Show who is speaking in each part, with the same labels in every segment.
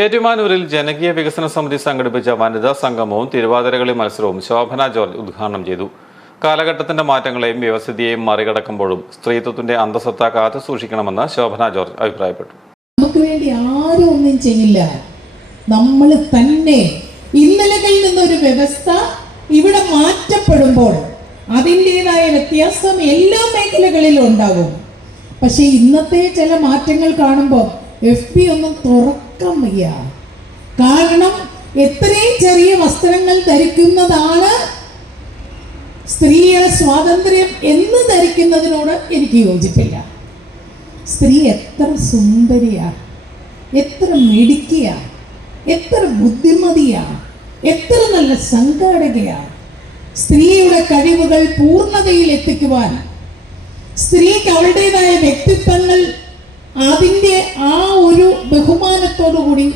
Speaker 1: ഏറ്റുമാനൂരിൽ ജനകീയ വികസന സമിതി സംഘടിപ്പിച്ച വനിതാ സംഗമവും തിരുവാതിരകളി മത്സരവും ശോഭന ജോർജ് ഉദ്ഘാടനം ചെയ്തു. കാലഘട്ടത്തിന്റെ മാറ്റങ്ങളെയും വ്യവസ്ഥിതിയെയും മറികടക്കുമ്പോഴും സ്ത്രീത്വത്തിന്റെ അന്തസത്ത കാത്തു സൂക്ഷിക്കണമെന്ന് ശോഭന ജോർജ് അഭിപ്രായപ്പെട്ടു.
Speaker 2: നമുക്ക് വേണ്ടി ആരും ഒന്നും ചെയ്യില്ല. നമ്മൾ തന്നെ ഇന്നലകളിൽ നിന്നൊരു വ്യവസ്ഥ ഇവിടെ മാറ്റപ്പെടുമ്പോൾ അതിന്റെതായ വ്യത്യാസം എല്ലാ മേഖലകളിലും ഉണ്ടാകും. പക്ഷെ ഇന്നത്തെ ചില മാറ്റങ്ങൾ കാണുമ്പോൾ എഫ് പി ഒന്നും തുറക്കാൻ വയ്യ. കാരണം എത്രയും ചെറിയ വസ്ത്രങ്ങൾ ധരിക്കുന്നതാണ് സ്ത്രീയുടെ സ്വാതന്ത്ര്യം എന്ന് ധരിക്കുന്നതിനോട് എനിക്ക് യോജിപ്പില്ല. സ്ത്രീ എത്ര സുന്ദരിയാ എത്ര മിടുക്കിയ എത്ര ബുദ്ധിമതിയാ എത്ര നല്ല സംഘാടകയാ. സ്ത്രീയുടെ കഴിവുകൾ പൂർണതയിൽ എത്തിക്കുവാൻ സ്ത്രീക്ക് അവളുടേതായ വ്യക്തിത്വങ്ങൾ അതിന്റെ ആ കൂടി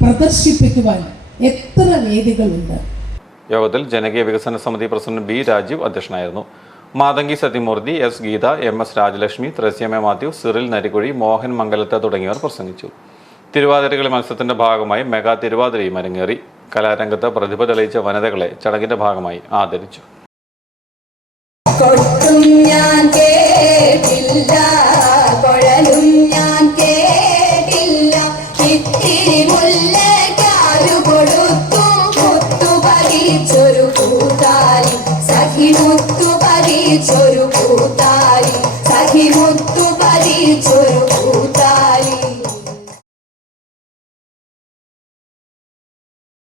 Speaker 2: പ്രദർശിപ്പിക്കുവാൻ എത്ര വേദികളുണ്ട്?
Speaker 1: യോഗത്തിൽ ജനകീയ വികസന സമിതി പ്രസിഡന്റ് ബി രാജീവ് അധ്യക്ഷനായിരുന്നു. Mathangi Sathyamoorthy S Geetha M S Rajalakshmi Thresyamma Mathew Cyril Narikuzhi Mohan Mangalath തുടങ്ങിയവർ പ്രസംഗിച്ചു. തിരുവാതിരകളി മത്സരത്തിന്റെ ഭാഗമായി മെഗാ തിരുവാതിരയും അരങ്ങേറി. കലാരംഗത്ത് പ്രതിഭ തെളിയിച്ച വനിതകളെ ചടങ്ങിന്റെ ഭാഗമായി ആദരിച്ചു.
Speaker 3: പതിച്ചൊരു കൂത്താലി സഖി മുത്തു പതിച്ചൊരു കൂത്താലി സഖി മുത്തു